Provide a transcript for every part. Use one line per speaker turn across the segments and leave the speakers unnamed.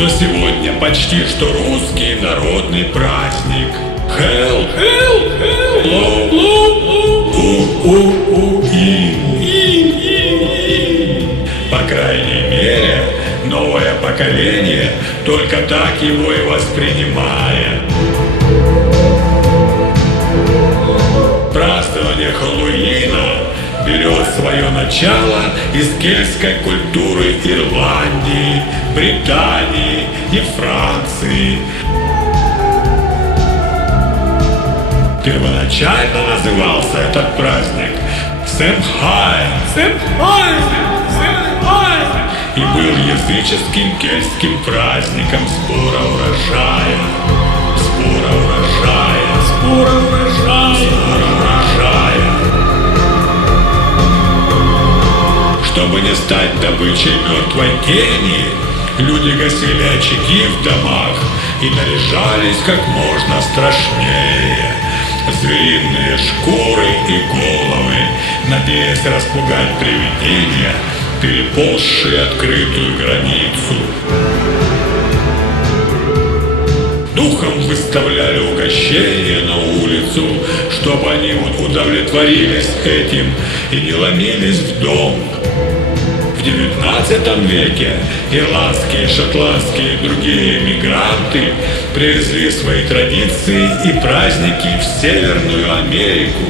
что сегодня почти что русский народный праздник. Хелл, хелл, хелл, лоу, лоу, лоу, у, у, у, ин, ин, ин. По крайней мере, новое поколение только так его и воспринимает. Празднование Хэллоуина берет свое начало из кельтской культуры Ирландии, Британии и Франции. Первоначально назывался этот праздник Сэмхайн, Сэмхайн, Сэмхайн и был языческим кельтским праздником сбора урожая, сбора урожая, сбора урожая, сбора урожая. Чтобы не стать добычей мертвой тени, люди гасили очаги в домах и наряжались как можно страшнее. Звериные шкуры и головы, надеясь распугать привидения, переползшие открытую границу. Духом выставляли угощения на улицу, чтобы они удовлетворились этим и не ломились в дом. В XIX веке ирландские, шотландские и другие мигранты привезли свои традиции и праздники в Северную Америку.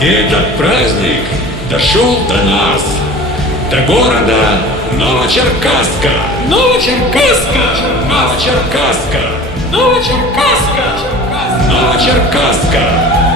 И этот праздник дошел до нас, до города Новочеркасска. Новочеркасска! Новочеркасска! Новочеркасска! Новочеркасска! Superstar,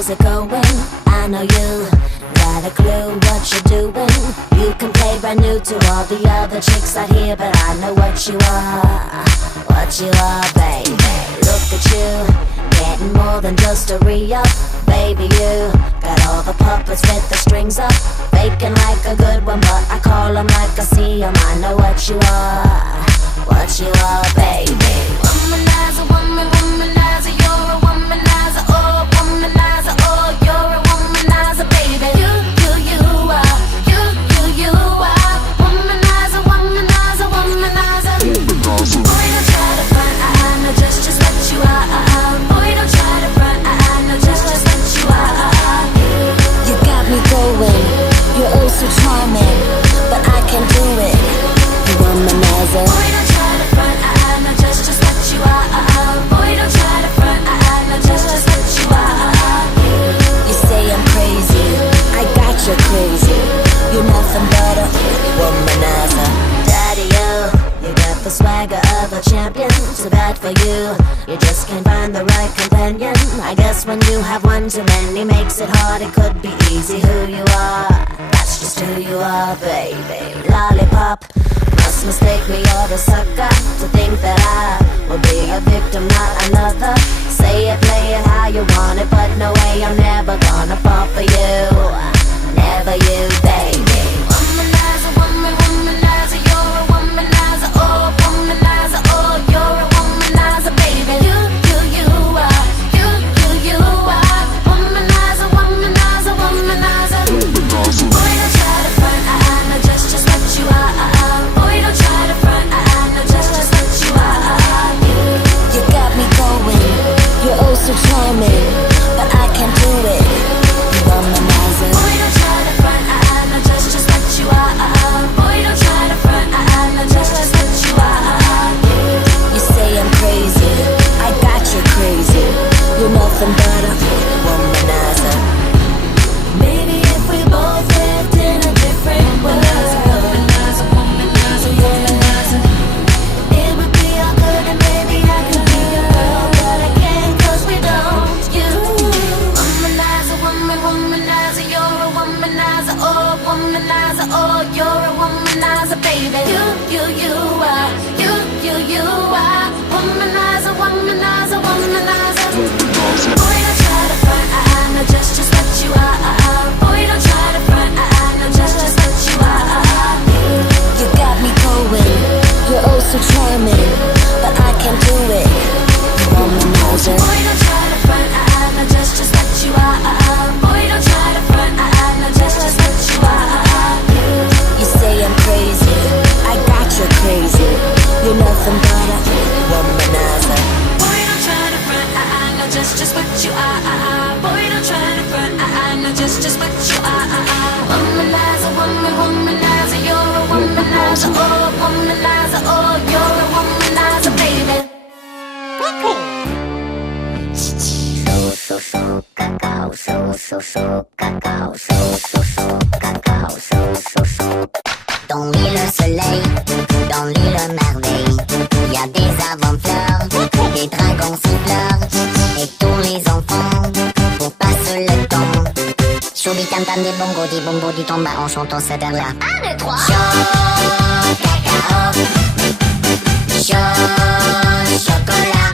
How's it going? I know you got a clue what you're doing.
You can play brand new to all the other chicks out here, but I know what you are, what you are, baby. Look at you, getting more than just a re-up, baby. You got all the puppets with the strings up, faking like a good one, but I call 'em like I see 'em. I know what you are, what you are, baby. Swagger of a champion. Too bad for you, you just can't find the right companion. I guess when you have one too many makes it hard. It could be easy who you are. That's just who you are, baby. Lollipop. Must mistake me or a sucker to think that I will be a victim, not another. Say it, play it how you want it, but no way I'm never gonna fall for you. Never you, baby.
So charming, but I can't do it. Womanizer. Womanizer, oh, womanizer, oh, you're a womanizer, baby. so so cacao so so so cacao so so so cacao so so so Dans l'île soleil, dans l'île merveille, y a des avant-fleurs, sur tam tam, des bongos, des bombos, du tamba en chantant cette air là. 1, 2, 3. Chant, cacao. Chant, chocolat.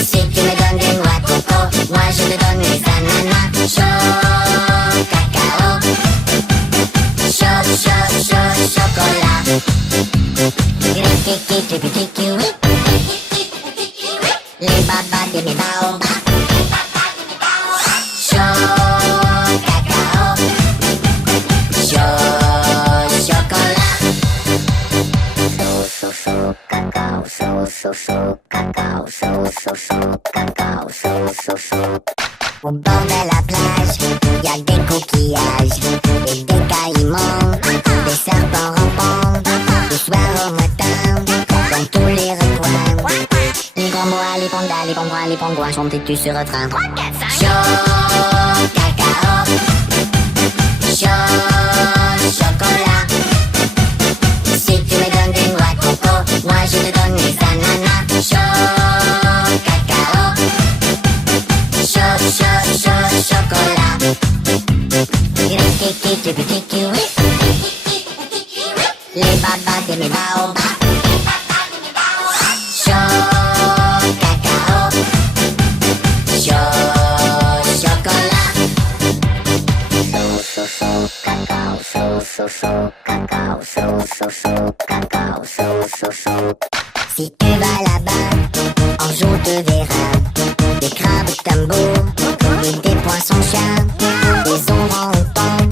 Si tu me donnes des noix coco, moi je te donne les ananas. Chant, cacao. Chant, chant, chant, chocolat. Les babas des médailles. Les pingouins, les pingouins, chantais-tu ce refrain 3, 4, 5 Chaud, cacao, chaud, chocolat. Si tu me donnes des noix coco, moi je te donne des ananas. Chaud, cacao. Chaud, chaud, chaud, chocolat. Et des poissons chats, des orang-outans,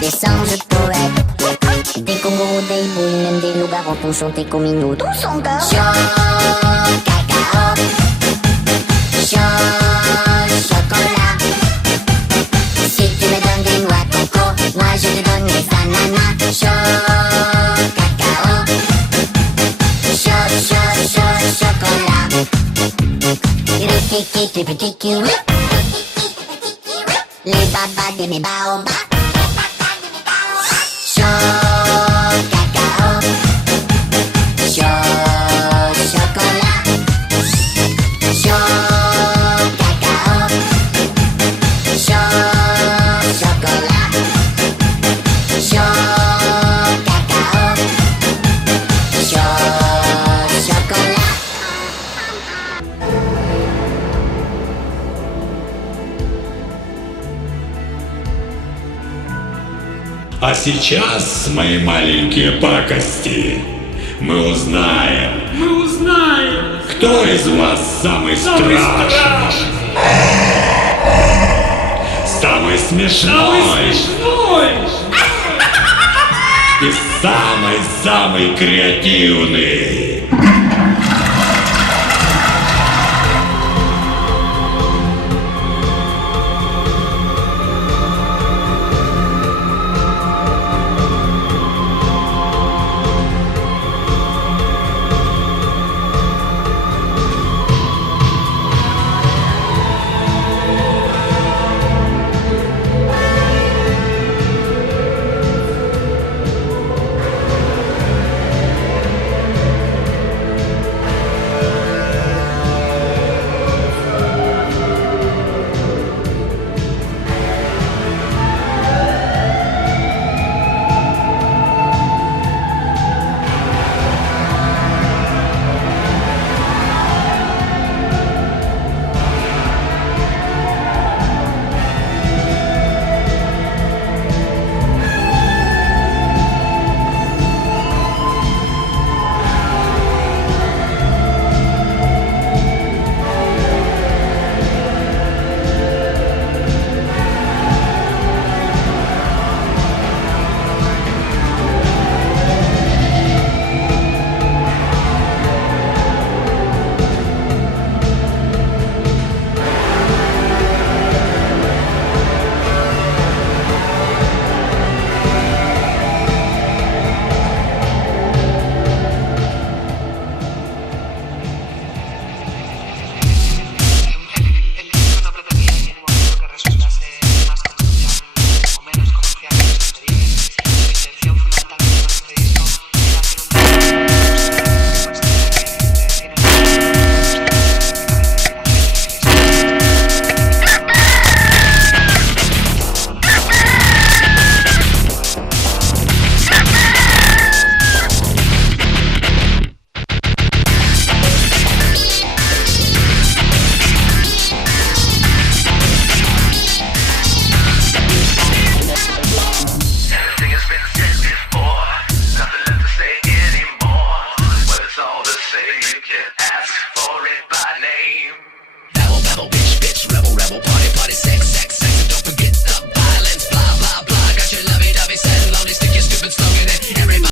des singes poètes, des kangourous, des boules, même des loups-garous pour chanter comme nous tous encore. Tiki tiki tiki tiki Les babas des mes baobas А сейчас, мои маленькие пакости, мы узнаем, Мы узнаем. кто из вас самый, Самый страшный, страшный. самый смешной Самый смешной. и самый-самый креативный.